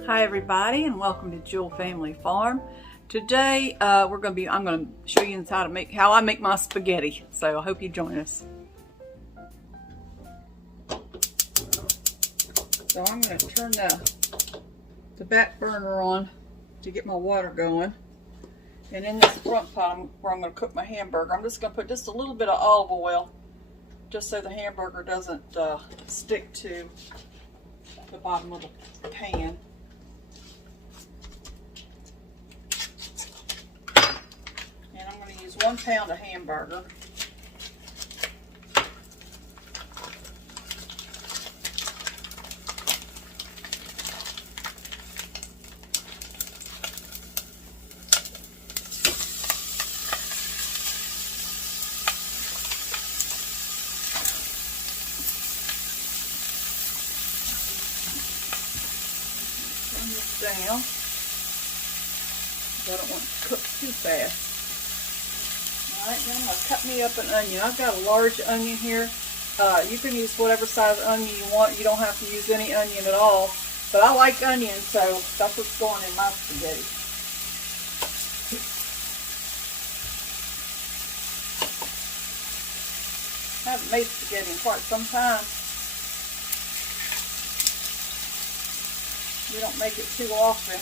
Hi everybody, and welcome to Jewell Family Farm. Today I'm going to show you how I make my spaghetti. So I hope you join us. So I'm going to turn the back burner on to get my water going. And in this front pot where I'm going to cook my hamburger, I'm just going to put just a little bit of olive oil just so the hamburger doesn't stick to the bottom of the pan. And I'm going to use 1 pound of hamburger. Turn this down. I don't want it to cook too fast. Alright, now I'm going to cut me up an onion. I've got a large onion here. You can use whatever size onion you want. You don't have to use any onion at all. But I like onion, so that's what's going in my spaghetti. I haven't made spaghetti in quite some time. We don't make it too often.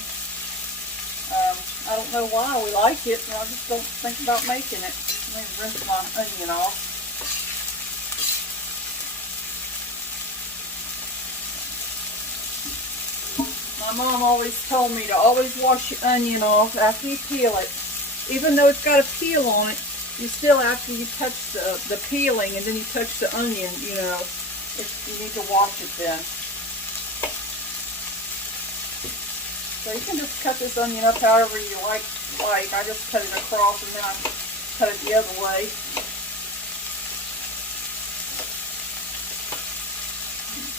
I don't know why we like it, but I just don't think about making it. Let me rinse my onion off. My mom always told me to always wash your onion off after you peel it. Even though it's got a peel on it, you still, after you touch the peeling and then you touch the onion, you know, you need to wash it then. So you can just cut this onion up however you like. I just cut it across and then I cut it the other way.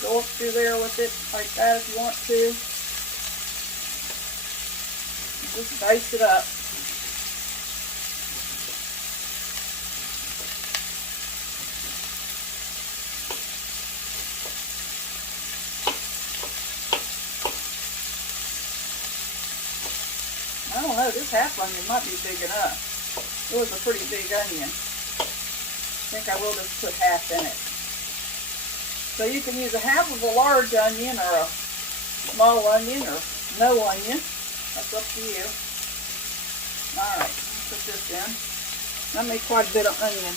Go up through there with it like that if you want to. And just dice it up. I don't know, this half onion might be big enough. It was a pretty big onion. I think I will just put half in it. So you can use a half of a large onion or a small onion or no onion. That's up to you. Alright, put this in. I made quite a bit of onion.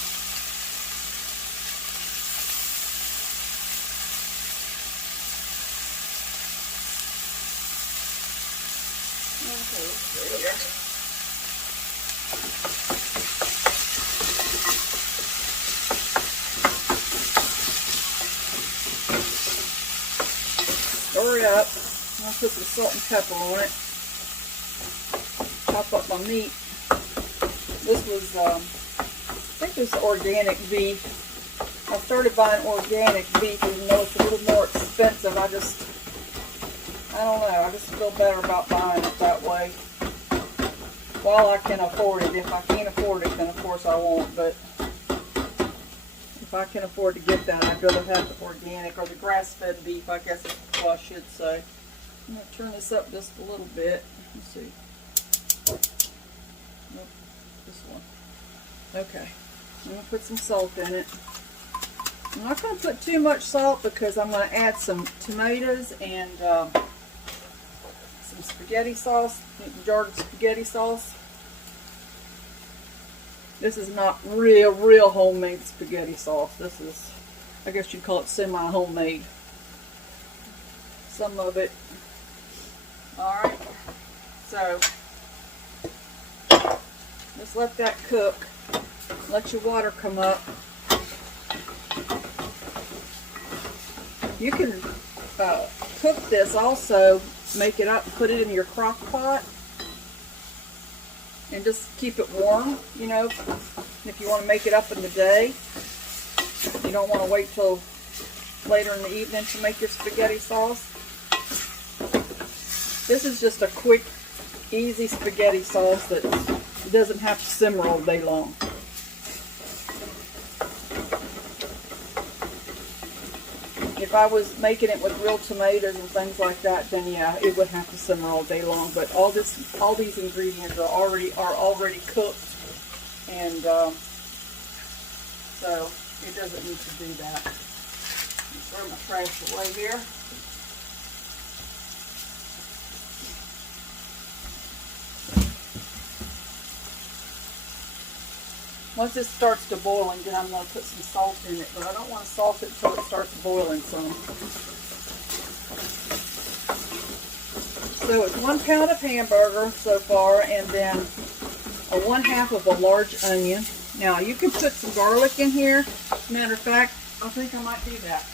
Okay, let's see here. Stir it up. I'll put some salt and pepper on it. Chop up my meat. This was, I think this is organic beef. I started buying organic beef even though it's a little more expensive. I don't know, I just feel better about buying it that way. While I can afford it. If I can't afford it, then of course I won't, but if I can afford to get that, I'd rather have the organic or the grass-fed beef, I guess is what I should say. I'm going to turn this up just a little bit. Let's see. Nope, this one. Okay, I'm going to put some salt in it. I'm not going to put too much salt because I'm going to add some tomatoes and some spaghetti sauce, jarred spaghetti sauce. This is not real homemade spaghetti sauce. This is, I guess you'd call it semi-homemade. Some of it. Alright, so just let that cook. Let your water come up. You can cook this also, make it up, put it in your crock pot, and just keep it warm, you know, if you want to make it up in the day. You don't want to wait till later in the evening to make your spaghetti sauce. This is just a quick, easy spaghetti sauce that doesn't have to simmer all day long. If If I was making it with real tomatoes and things like that, then yeah, it would have to simmer all day long. But all these ingredients are already cooked, and so it doesn't need to do that. Throw my trash away here. Once this starts to boiling, then I'm going to put some salt in it, but I don't want to salt it until it starts boiling some. So it's 1 pound of hamburger so far, and then 1/2 of a large onion. Now you can put some garlic in here. Matter of fact, I think I might do that.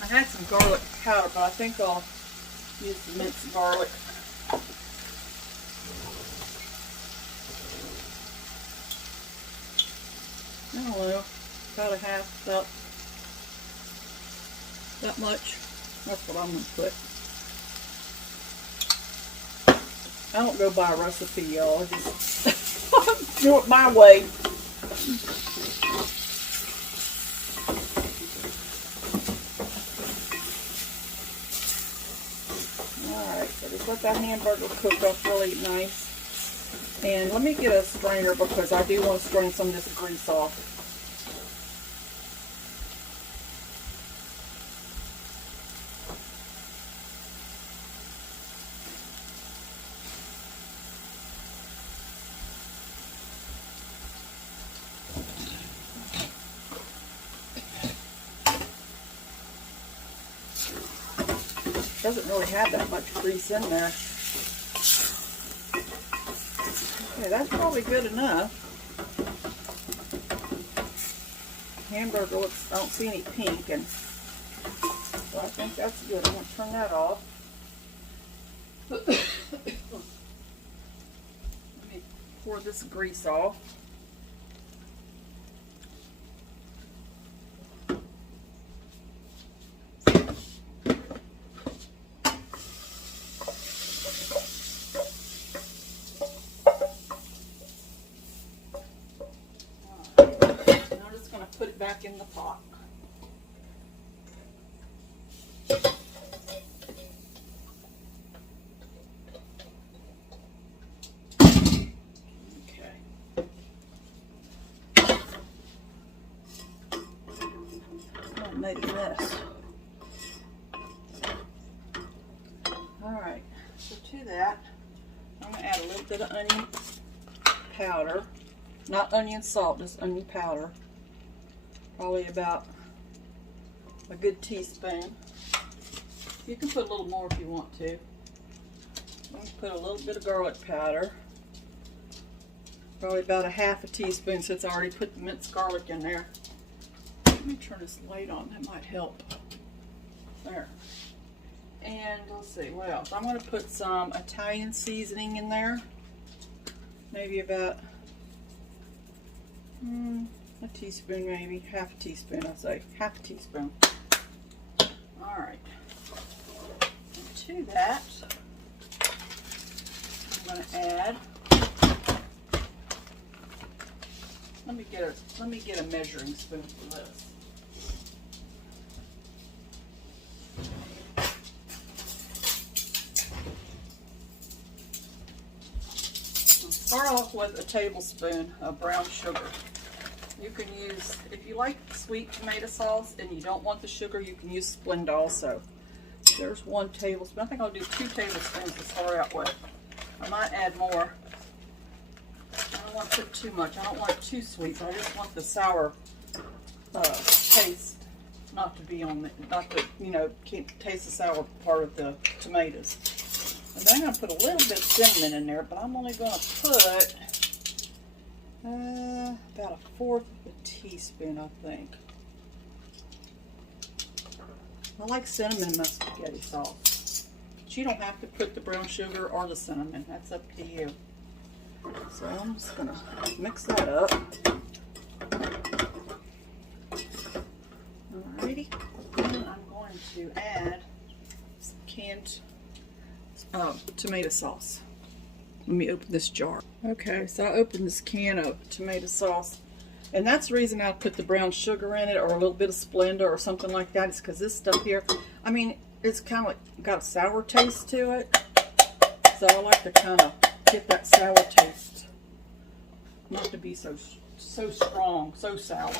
I had some garlic powder, but I think I'll use the minced garlic. I don't know, about a half, about that much. That's what I'm going to put. I don't go by a recipe, y'all. I just do it my way. Alright, so just let that hamburger cook up really nice. And let me get a strainer because I do want to strain some of this grease off. Doesn't really have that much grease in there. Okay, that's probably good enough. Hamburger looks, I don't see any pink, and so I think that's good. I'm going to turn that off. Let me pour this grease off. Put it back in the pot. Okay. I made a mess. Alright, so to that, I'm going to add a little bit of onion powder. Not onion salt, just onion powder. Probably about a good teaspoon. You can put a little more if you want to. I'm going to put a little bit of garlic powder. Probably about a 1/2 teaspoon since I already put the minced garlic in there. Let me turn this light on, that might help. There. And let's see, what else? I'm going to put some Italian seasoning in there. Maybe about a teaspoon, maybe 1/2 teaspoon. I'll say 1/2 teaspoon. All right. And to that, I'm going to add. Let me get a measuring spoon for this. I'll start off with a tablespoon of brown sugar. You can use, if you like sweet tomato sauce and you don't want the sugar, you can use Splenda also. There's 1 tablespoon. I think I'll do 2 tablespoons to start out with. I might add more. I don't want to put too much. I don't want it too sweet, so I just want the sour taste not to be on the, not to, you know, can't taste the sour part of the tomatoes. And then I'm going to put a little bit of cinnamon in there, but I'm only going to put about 1/4 teaspoon, I think. I like cinnamon in my spaghetti sauce. But you don't have to put the brown sugar or the cinnamon. That's up to you. So I'm just going to mix that up. Alrighty. And I'm going to add some canned tomato sauce. Let me open this jar. Okay, so I opened this can of tomato sauce. And that's the reason I put the brown sugar in it, or a little bit of Splenda or something like that. It's because this stuff here, I mean, it's kind of like got a sour taste to it. So I like to kind of get that sour taste. Not to be so strong, so sour.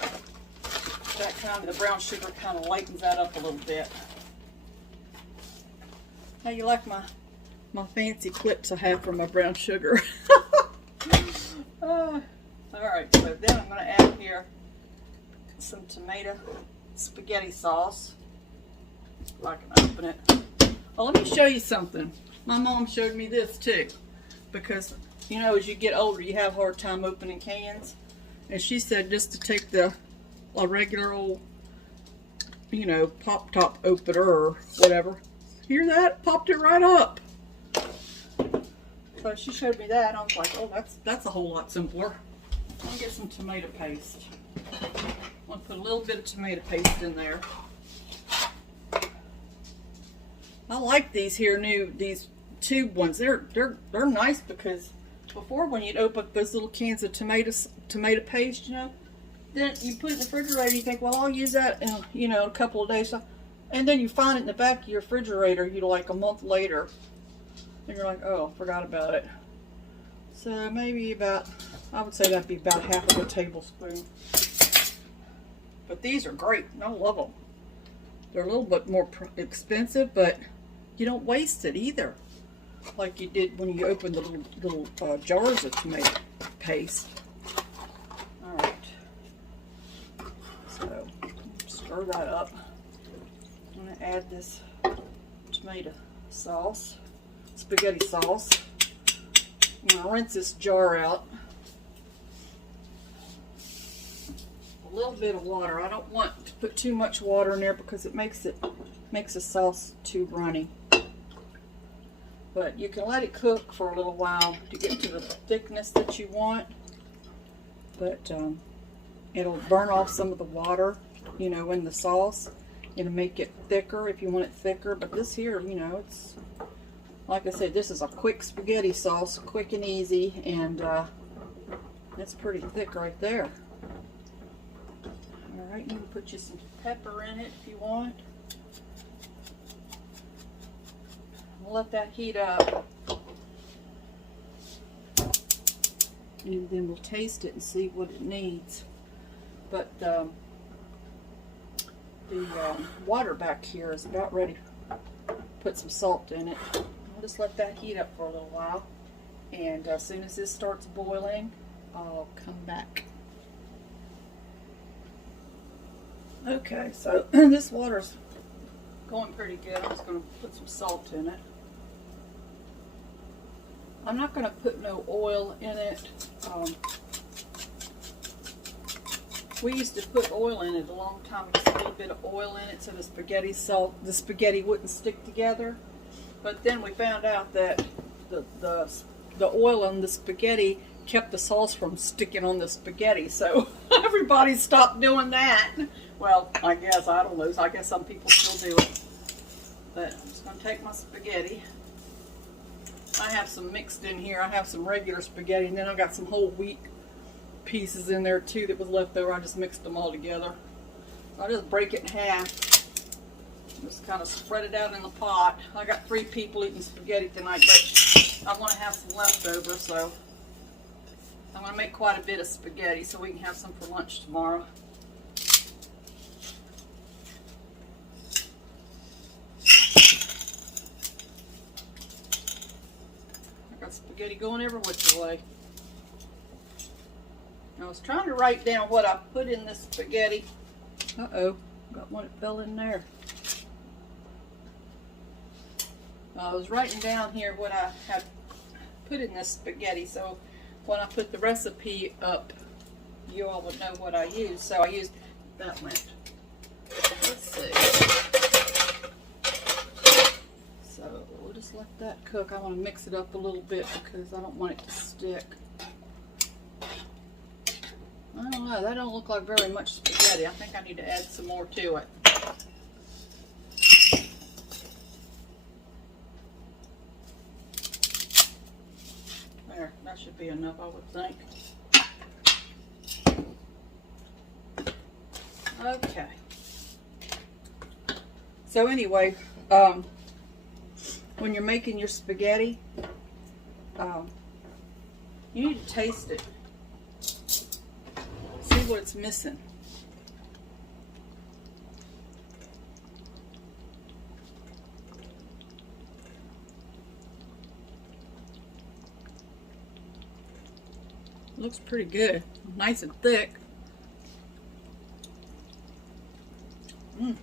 That kind of, the brown sugar kind of lightens that up a little bit. How you like my fancy clips I have for my brown sugar? Alright, so then I'm going to add here some tomato spaghetti sauce. If I can open it. Well, let me show you something. My mom showed me this too. Because, you know, as you get older, you have a hard time opening cans. And she said just to take a regular old, you know, pop top opener or whatever. Hear that? Popped it right up. So she showed me that, and I was like, oh, that's a whole lot simpler. Let me get some tomato paste. I'm going to put a little bit of tomato paste in there. I like these here these tube ones. They're nice because before, when you'd open up those little cans of tomato paste, you know, then you put it in the refrigerator and you think, well, I'll use that in, you know, a couple of days. And then you find it in the back of your refrigerator, you know, like a month later. And you're like, oh, forgot about it. So maybe about, I would say that'd be about half of a tablespoon. But these are great. I love them. They're a little bit more expensive, but you don't waste it either. Like you did when you opened the little jars of tomato paste. Alright. So, stir that up. I'm going to add this tomato sauce, spaghetti sauce. I'm going to rinse this jar out. A little bit of water. I don't want to put too much water in there because it makes the sauce too runny. But you can let it cook for a little while to get to the thickness that you want. But it'll burn off some of the water, you know, in the sauce. It'll make it thicker if you want it thicker. But this here, you know, it's, like I said, this is a quick spaghetti sauce, quick and easy, and it's pretty thick right there. Alright, you can put you some pepper in it if you want. We'll let that heat up. And then we'll taste it and see what it needs. But the water back here is about ready. Put some salt in it. I'll just let that heat up for a little while. And as soon as this starts boiling, I'll come back. Okay, so this water's going pretty good. I'm just going to put some salt in it. I'm not going to put no oil in it. We used to put oil in it a long time, just a little bit of oil in it so the spaghetti wouldn't stick together. But then we found out that the oil in the spaghetti kept the sauce from sticking on the spaghetti, so everybody stopped doing that. Well, I guess, I don't know, I guess some people still do it. But I'm just going to take my spaghetti. I have some mixed in here. I have some regular spaghetti, and then I've got some whole wheat pieces in there too that was left over. I just mixed them all together. I'll just break it in half. Just kind of spread it out in the pot. I got 3 people eating spaghetti tonight, but I want to have some left over, so I'm going to make quite a bit of spaghetti so we can have some for lunch tomorrow. Spaghetti going every which way. I was trying to write down what I put in this spaghetti. Uh-oh, got one that fell in there. I was writing down here what I had put in this spaghetti, so when I put the recipe up, you all would know what I used. So I used, that went, let's see. So we'll just let that cook. I want to mix it up a little bit because I don't want it to stick. I don't know, that don't look like very much spaghetti. I think I need to add some more to it. There, that should be enough, I would think. Okay. So anyway, when you're making your spaghetti, you need to taste it. See what it's missing. Looks pretty good. Nice and thick. I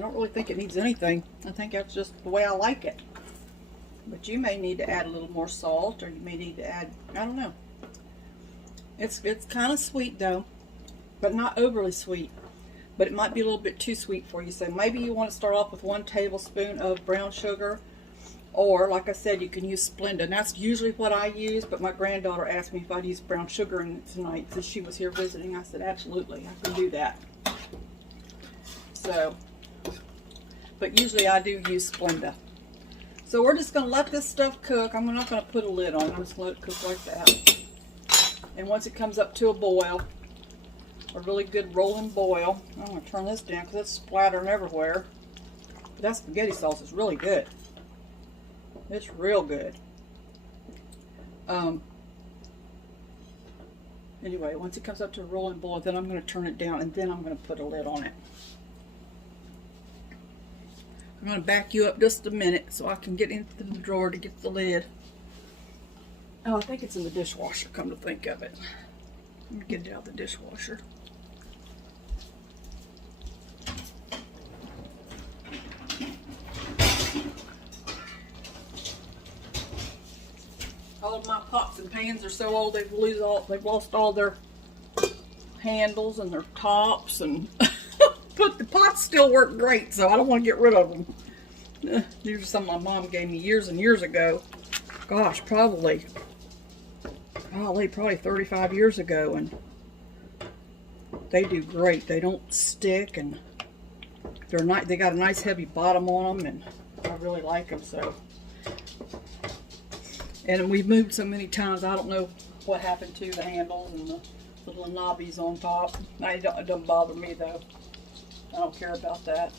don't really think it needs anything. I think that's just the way I like it. But you may need to add a little more salt, or you may need to add, I don't know. It's kind of sweet though, but not overly sweet. But it might be a little bit too sweet for you. So maybe you want to start off with 1 tablespoon of brown sugar. Or, like I said, you can use Splenda. And that's usually what I use, but my granddaughter asked me if I'd use brown sugar in it tonight since she was here visiting. I said, absolutely, I can do that. So, but usually I do use Splenda. So we're just going to let this stuff cook. I'm not going to put a lid on it. I'm just going to let it cook like that. And once it comes up to a boil, a really good rolling boil, I'm going to turn this down because it's splattering everywhere. But that spaghetti sauce is really good. It's real good. Anyway, once it comes up to a rolling boil, then I'm going to turn it down and then I'm going to put a lid on it. I'm going to back you up just a minute so I can get into the drawer to get the lid. Oh, I think it's in the dishwasher, come to think of it. Let me get it out of the dishwasher. All of my pots and pans are so old they've lost all their handles and their tops, and but the pots still work great, so I don't want to get rid of them. These are some my mom gave me years and years ago. Gosh, probably 35 years ago, and they do great. They don't stick, and they're not. They got a nice heavy bottom on them, and I really like them. So. And we've moved so many times, I don't know what happened to the handles and the little knobbies on top. It don't bother me though. I don't care about that.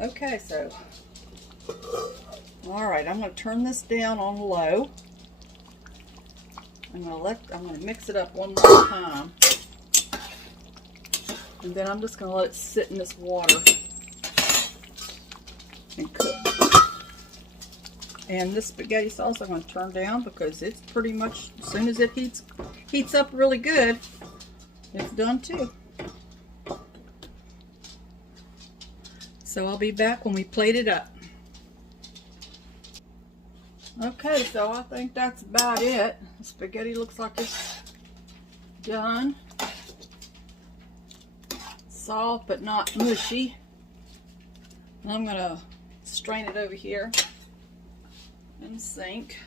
Okay, so, all right, I'm going to turn this down on low. I'm going to mix it up one more time. And then I'm just going to let it sit in this water and cook. And this spaghetti sauce I'm going to turn down because it's pretty much, as soon as it heats up really good, it's done too. So I'll be back when we plate it up. Okay, so I think that's about it. The spaghetti looks like it's done. Soft but not mushy. And I'm going to strain it over here in the sink.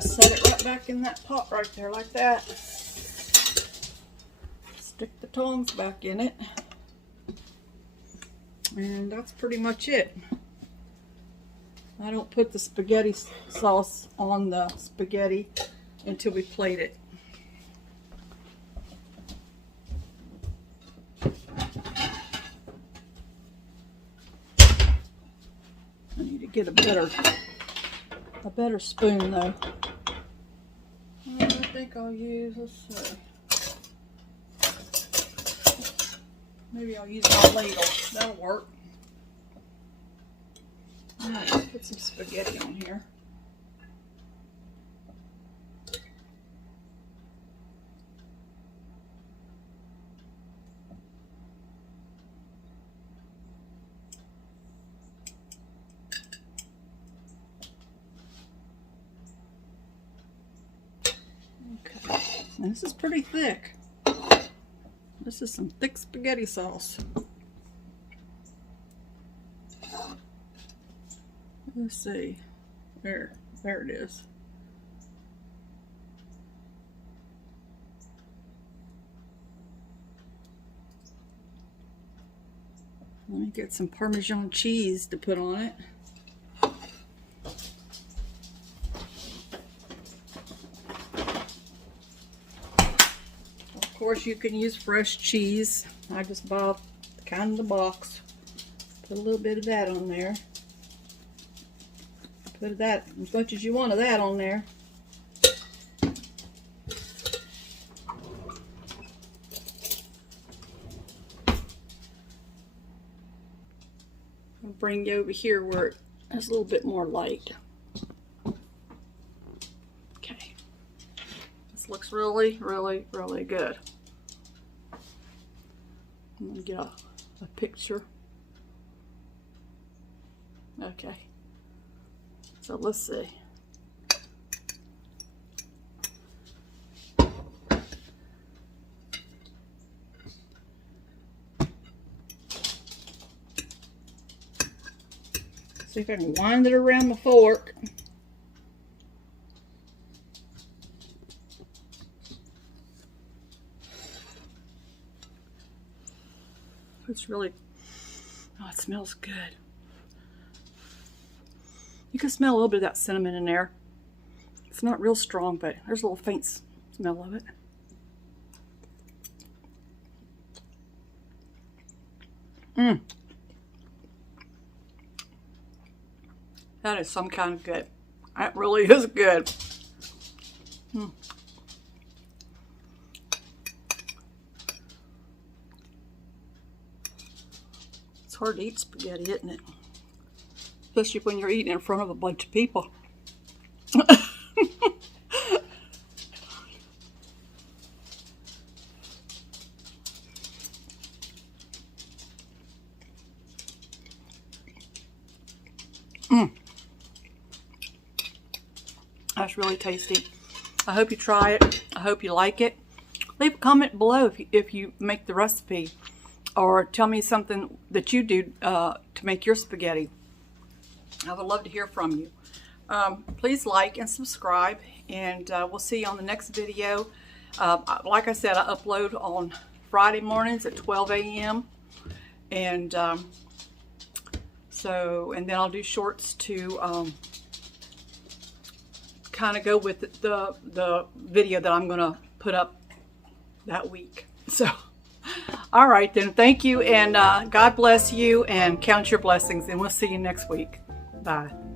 Set it right back in that pot right there like that. Stick the tongs back in it. And that's pretty much it. I don't put the spaghetti sauce on the spaghetti until we plate it. I need to get a better spoon though. I think I'll use, let's see. Maybe I'll use my ladle. That'll work. Alright, let's put some spaghetti on here. This is pretty thick. This is some thick spaghetti sauce. Let's see. There it is. Let me get some Parmesan cheese to put on it. Of course, you can use fresh cheese. I just bought the kind in the box. Put a little bit of that on there. Put that as much as you want of that on there. I'll bring you over here where it's a little bit more light. Okay. This looks really, really, really good. I'm going to get a picture. Okay. So let's see. See if I can wind it around the fork. It's really, oh, it smells good. You can smell a little bit of that cinnamon in there. It's not real strong, but there's a little faint smell of it. Mmm. That is some kind of good. That really is good. Mm. It's hard to eat spaghetti, isn't it? Especially when you're eating in front of a bunch of people. That's really tasty. I hope you try it. I hope you like it. Leave a comment below if you make the recipe, or tell me something that you do to make your spaghetti. I would love to hear from you. Please like and subscribe, and we'll see you on the next video. Like I said, I upload on Friday mornings at 12 a.m. and then I'll do shorts to kind of go with the video that I'm gonna put up that week. So, all right then, thank you, and God bless you, and count your blessings, and we'll see you next week. Bye.